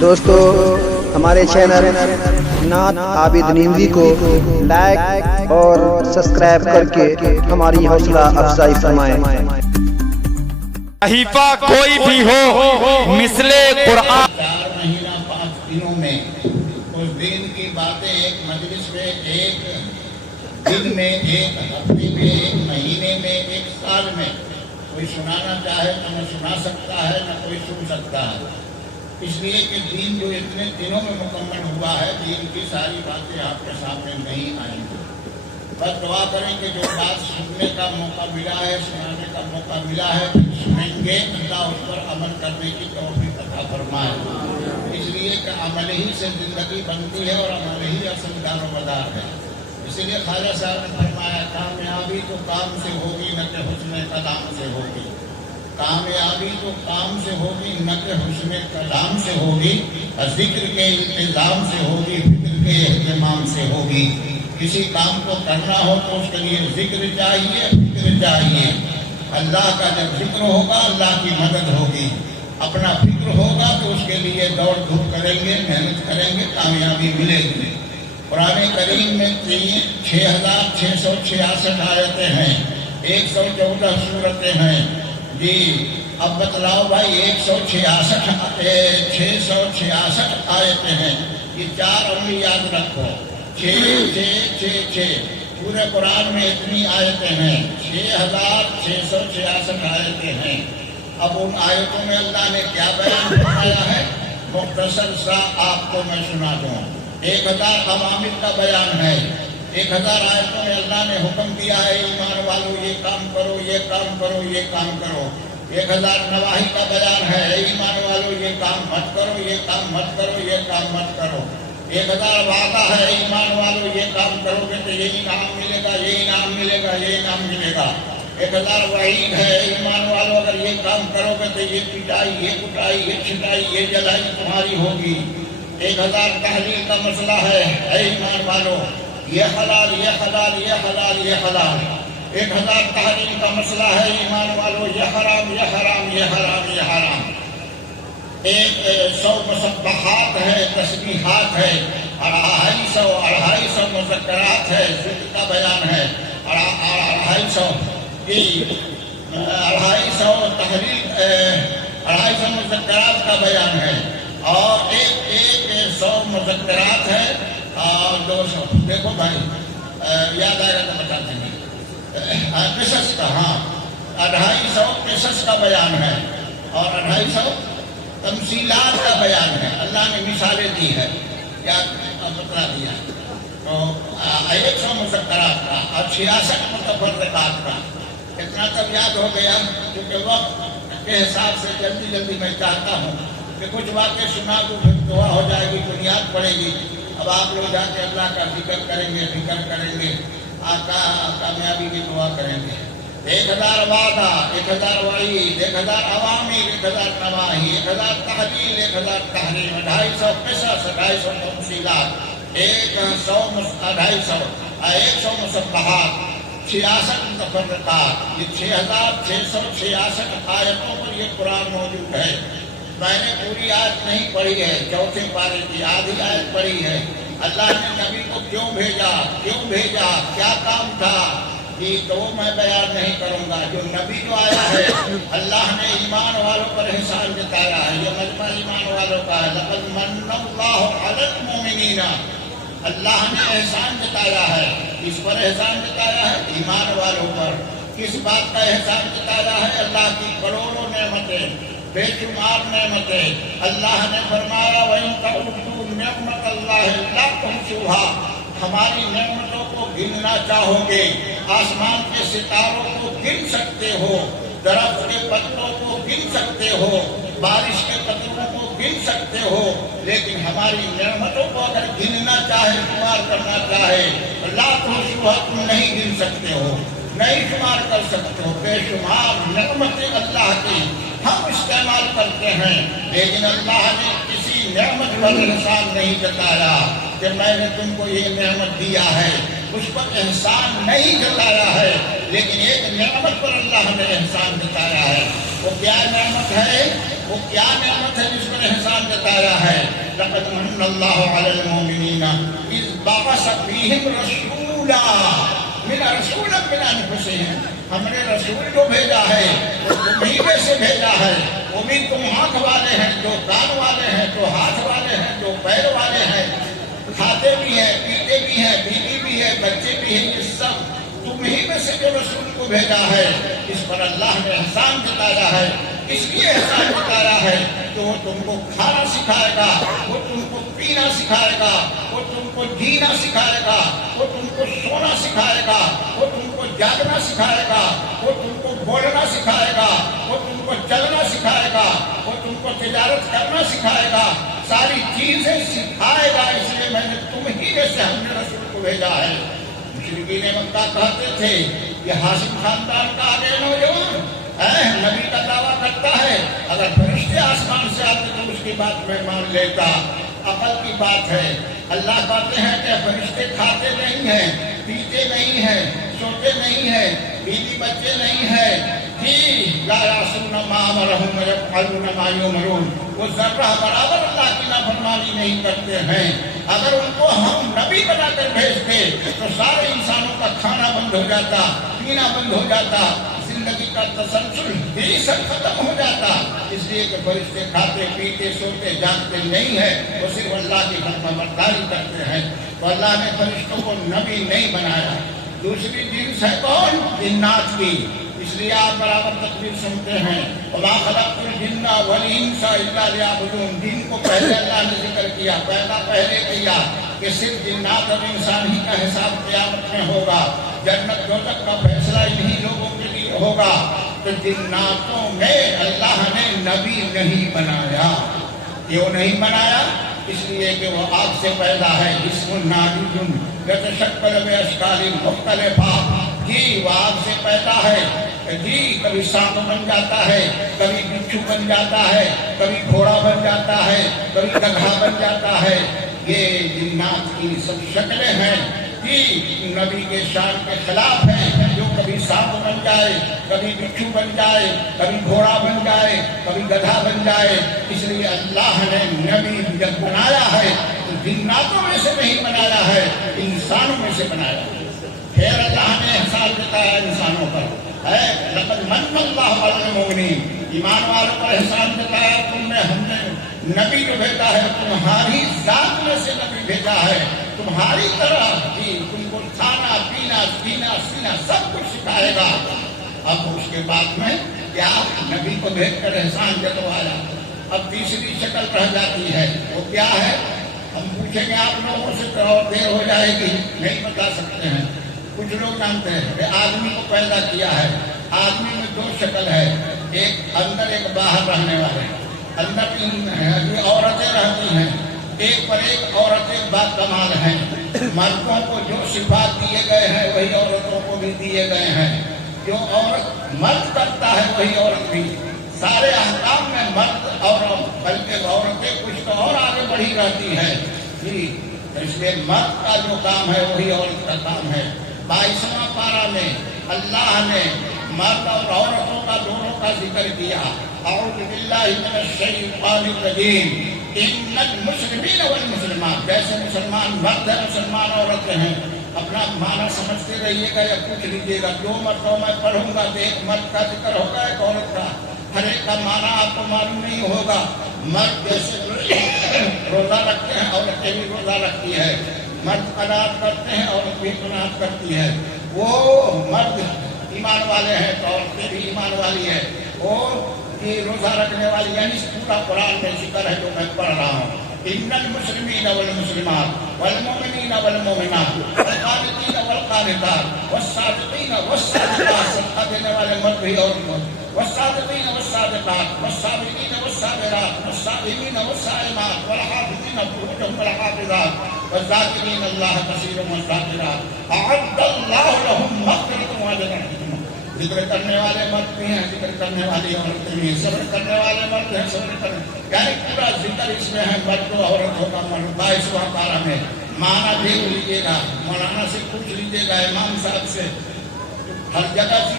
دوستو ہمارے چینل نعت عابد نیموی کو لائک اور سبسکرائب کر کے ہماری حوصلہ افزائی فرمائیں۔ صحیفہ کوئی بھی ہو مثل قرآن 4 مہینہ 5 دنوں میں اس دین کی باتیں ایک مجلس میں، ایک دن میں، ایک ہفتے میں، ایک مہینے میں، ایک سال میں کوئی سنانا چاہے تو نہ سنا سکتا ہے، نہ کوئی سن سکتا ہے۔ اس لیے کہ دین جو اتنے دنوں میں مکمل ہوا ہے، دین کی ساری باتیں آپ کے سامنے نہیں آئیں گی۔ بس دعا کریں کہ جو بات سننے کا موقع ملا ہے، سنانے کا موقع ملا ہے، سنیں گے، اللہ اس پر عمل کرنے کی توفیق عطا فرمائے۔ اس لیے کہ عمل ہی سے زندگی بنتی ہے اور عمل ہی اصل دار و مدار ہے۔ اس لیے خواجہ صاحب نے فرمایا کامیابی تو کام سے ہوگی نہ کہ حسن کلام سے ہوگی۔ کامیابی تو کام سے ہوگی نہ کہ حسن کلام سے ہوگی، اور ذکر کے التزام سے ہوگی، فکر کے اہتمام سے ہوگی۔ کسی کام کو کرنا ہو تو اس کے لیے ذکر چاہیے، فکر چاہیے۔ اللہ کا جب ذکر ہوگا اللہ کی مدد ہوگی، اپنا فکر ہوگا تو اس کے لیے دوڑ دھوپ کریں گے، محنت کریں گے، کامیابی ملے گی۔ قرآن کریم میں 6686 آیتیں ہیں، 114 سورتیں ہیں۔ جی اب بتلاؤ بھائی، 666 آیتیں ہیں، یہ 4 انگلی یاد رکھو، 6 پورے قرآن میں اتنی آیتیں ہیں، 6666 آیتیں ہیں۔ اب ان آیتوں میں اللہ نے کیا بیان فرمایا ہے، مختصر سا آپ کو میں سنا دوں۔ 1000 اوامر کا بیان ہے، 1000 آیتوں میں اللہ نے حکم دیا ہے ایمان والو یہ کام کرو، یہ کام کرو، یہ کام کرو۔ 1000 نواہی کا بیان ہے، ایمان والو یہ کام مت کرو، یہ کام مت کرو، یہ کام مت کرو۔ 1000 وعدہ ہے، ایمان والو یہ کام کرو گے تو یہ انعام ملے گا، یہ انعام ملے گا، یہ انعام ملے گا۔ 1000 وعید ہے، ایمان والو اگر یہ کام کرو گے تو یہ پٹائی، یہ کٹائی، یہ چھٹائی، یہ جلائی تمہاری ہوگی۔ 1000 تحلیل کا مسئلہ ہے، اے ایمان والو یہ حلال، یہ حلال، یہ حلال، یہ حلال۔ 1000 تحریم کا مسئلہ ہے، ایمان والو یہ حرام، یہ حرام، یہ حرام، یہ حرام۔ 100 مسبحات ہے، تسبیحات ہے، 250 مذکرات ہے، ذکر کا بیان ہے، 250 تحریر، 250 مذکرات کا بیان ہے، اور 100 مذکرات ہے اور 200۔ دیکھو بھائی یاد آئے گا تو بتا دیں گے۔ قصص کا، ہاں 250 قصص کا بیان ہے اور 250 تمثیلات کا بیان ہے۔ اللہ نے مثالیں دی ہے، کیا بتلا دیا۔ تو 100 مذکرات کا اور 66 متفرقات کا۔ اتنا تب یاد ہو گیا کیونکہ وقت کے حساب سے جلدی جلدی میں چاہتا ہوں کہ کچھ باتیں سنا دوں، پھر دعا ہو جائے گی، بنیاد پڑے گی۔ اب آپ لوگ جا کے اللہ کا ذکر کریں گے، فکر کریں گے، آقا کامیابی کی دعا کریں گے۔ 1000 وعدہ، 1000 وعید، 1000 اوامر، 1000 نواہی، 1000 تحلیل، 1000 تحریم، 250 قصص، 250 تمثیلات، 100 مصبحات، 66 متفرقات۔ یہ 6666 آیتوں پر یہ قرآن موجود ہے۔ میں نے پوری آیت نہیں پڑھی ہے، 4تھے پارے کی آدھی آیت پڑھی ہے۔ اللہ نے نبی کو کیوں بھیجا، کیوں بھیجا، کیا کام تھا، یہ تو میں بیان نہیں کروں گا۔ جو نبی جو آیا ہے، اللہ نے ایمان والوں پر احسان جتایا ہے، یہ مجمع ایمان والوں کا ہے۔ لقد من اللہ علی المؤمنین، اللہ نے احسان جتایا ہے، اس پر احسان جتایا ہے ایمان والوں پر۔ کس بات کا احسان جتایا ہے، اللہ کی کروڑوں نعمتیں، بے شمار نعمتیں۔ اللہ نے فرمایا وَإِن تَعُدُّوا نِعْمَتَ اللَّهِ لَا تُحْصُوهَا، ہماری نعمتوں کو گننا چاہو گے، آسمان کے ستاروں کو گن سکتے ہو، درخت کے پتوں کو گن سکتے ہو، بارش کے قطروں کو گن سکتے ہو، لیکن ہماری نعمتوں کو اگر گننا چاہے، شمار کرنا چاہے، لا تحصوها، تم نہیں گن سکتے ہو، نہیں شمار کر سکتے ہو۔ بے شمار نعمتیں اللہ کی ہم استعمال کرتے ہیں، لیکن اللہ نے کسی نعمت پر احسان نہیں جتایا کہ میں نے تم کو یہ نعمت دیا ہے، اس پر احسان نہیں جتایا ہے، لیکن ایک نعمت پر اللہ نے احسان جتایا ہے۔ وہ کیا نعمت ہے، وہ کیا نعمت ہے جس پر احسان جتایا ہے؟ لقد من اللہ علی المؤمنین اذ بعث فیہم رسولا رسولا من انفسہم، ہم نے رسول کو بھیجا ہے، وہ تمہیں میں سے بھیجا ہے، وہ بھی تم آنکھ والے ہیں، جو کان والے ہیں، جو ہاتھ والے ہیں، جو پیر والے ہیں، کھاتے بھی ہیں، پیتے بھی ہیں، بیوی بھی ہے، بچے بھی ہیں، یہ سب تمہیں میں سے جو رسول کو بھیجا ہے، اس پر اللہ نے احسان جتایا ہے۔ اس لیے احسان جتایا ہے کہ وہ تم کو کھانا سکھائے گا، وہ تم کو پینا سکھائے گا، وہ تم کو جینا سکھائے گا، وہ تم کو سونا سکھائے گا، وہ تم کو جاگنا سکھائے گا، وہ تم کو بولنا سکھائے گا، وہ تم کو چلنا سکھائے گا، وہ تم کو تجارت کرنا سکھائے گا، ساری چیزیں سکھائے گا۔ اس لیے میں نے تم ہی میں سے ہم نے رسول کو بھیجا ہے۔ مشرکین مکہ کہتے تھے یہ ہاشم خاندان کا آگے نوجوان نبی کا دعویٰ کرتا ہے، اگر فرشتے آسمان سے آتے تو اس کی بات میں مان لیتا۔ عقل کی بات ہے۔ اللہ کہتے ہیں کہ فرشتے کھاتے نہیں ہیں، پیتے نہیں ہیں، سوتے نہیں ہیں، بیوی بچے نہیں ہیں، لا یعصون ما امرهم ویفعلون ما یؤمرون، وہ ذرہ برابر اللہ کی نافرمانی نہیں کرتے ہیں۔ اگر ان کو ہم نبی بنا کر بھیجتے تو سارے انسانوں کا کھانا بند ہو جاتا، پینا بند ہو جاتا، زندگی کا تسلسل ہی سب ختم ہو جاتا۔ اس لیے کہ فرشتے کھاتے پیتے سوتے جاگتے نہیں ہیں، وہ صرف اللہ کی فرمانبرداری کرتے ہیں۔ تو اللہ نے فرشتوں کو نبی نہیں بنایا۔ دوسری جنس ہے کون؟ جنات کی۔ اس لیے آپ برابر تکبیر سنتے ہیں، وما خلقت الجن والانس الا لیعبدون۔ جن کو پہلے اللہ نے ذکر کیا، پیدا پہلے کیا کہ صرف جنات اور انسان ہی کا حساب قیامت میں ہوگا، جنت دوزخ کا فیصلہ انہی لوگوں کے لیے ہوگا۔ تو جناتوں میں اللہ نے نبی نہیں بنایا۔ کیوں نہیں بنایا؟ اس لیے کہ وہ آگ سے پیدا ہے، جسم ناجز یتشکل باشکال مختلفہ۔ جی وہ آگ سے پیدا ہے، جی کبھی سانپ بن جاتا ہے، کبھی بچھو بن جاتا ہے، کبھی گھوڑا بن جاتا ہے، کبھی گدھا بن جاتا ہے۔ یہ جنات کی سب شکلیں ہیں، جی نبی کے شان کے خلاف ہیں، جو کبھی سانپ بن جائے، کبھی بچھو بن جائے، کبھی گھوڑا بن جائے، کبھی گدھا بن جائے۔ اس لیے اللہ نے نبی جب بنایا ہے تو جناتوں میں سے نہیں بنایا ہے، انسانوں میں سے بنایا ہے۔ پھر اللہ نے احسان جتایا انسانوں پر، لقد من اللہ علی المؤمنین، ایمان والوں پر احسان جتایا۔ ہم نے نبی جو بھیجا ہے تمہاری ذات میں سے نبی بھیجا ہے، تمہاری طرح بھی تم کو کھانا پینا جینا سینا سب کچھ سکھائے گا۔ اب اس کے بعد میں کیا نبی کو بھیج کر احسان جتوایا۔ اب تیسری شکل رہ جاتی ہے، وہ کیا ہے؟ ہم پوچھیں گے آپ لوگوں سے تو اور دیر ہو جائے گی، نہیں بتا سکتے ہیں۔ کچھ لوگ جانتے ہیں کہ آدمی کو پیدا کیا ہے، آدمی میں دو شکل ہے، ایک اندر ایک باہر رہنے والے۔ اندر جو عورتیں رہتی ہیں، ایک پر ایک عورتیں با کمال ہیں۔ مردوں کو جو صفات دیے گئے ہیں وہی عورتوں کو بھی دیے گئے ہیں۔ جو عورت مرد کرتا ہے وہی عورت بھی۔ سارے احکام میں مرد اور بلکہ عورتیں کچھ تو اور آگے بڑھی رہتی ہے جی۔ اس لیے مرد کا جو کام ہے وہی عورت کا کام ہے۔ 22واں پارہ میں اللہ نے مرد اور عورتوں کا دونوں کا ذکر کیا۔ اعوذ باللہ من الشیطان الرجیم، ان المسلمین والمسلمات، جیسے مسلمان مرد ہیں مسلمان عورتیں ہیں۔ اپنا معنی سمجھتے رہیے گا یا پوچھ لیجیے گا۔ دو مرتبہ میں پڑھوں گا تو ایک مرد کا ذکر ہوگا ایک عورت کا، ہر ایک کا معنی آپ کو معلوم نہیں ہوگا۔ مرد جیسے روزہ رکھتے ہیں عورتیں بھی روزہ رکھتی ہے، مرد قناعت کرتے ہیں عورت بھی قناعت کرتی ہے۔ وہ مرد ایمان والے ہیں تو عورتیں بھی ایمان والی ہے۔ وہ روزہ رکھنے والی، یعنی پورا قرآن میں ذکر ہے جو میں پڑھ رہا ہوں۔ ان المسلمین والمسلمات والمؤمنین والمؤمنات والقانتین والقانتات والصادقین والصادقات، صدقہ دینے والے مرد بھی اور والصادقین والصادقات والصابرین والصابرات والصائمین والصائمات والحافظین فروجهم والحافظات والذاکرین اللہ کثیرا والذاکرات اعد اللہ لهم مغفرۃ واجرا عظیما۔ ذکر کرنے والے مرد بھی ہیں، ذکر کرنے والی عورتیں بھی ہیں، صبر کرنے والے مرد ہیں، صبر کرنے، یعنی پورا ذکر اس میں ہے مرد و عورتوں کا۔ 22واں پارہ میں معنی دیکھ لیجیے گا، مولانا سے پوچھ لیجیے گا، امام صاحب سے، ہر جگہ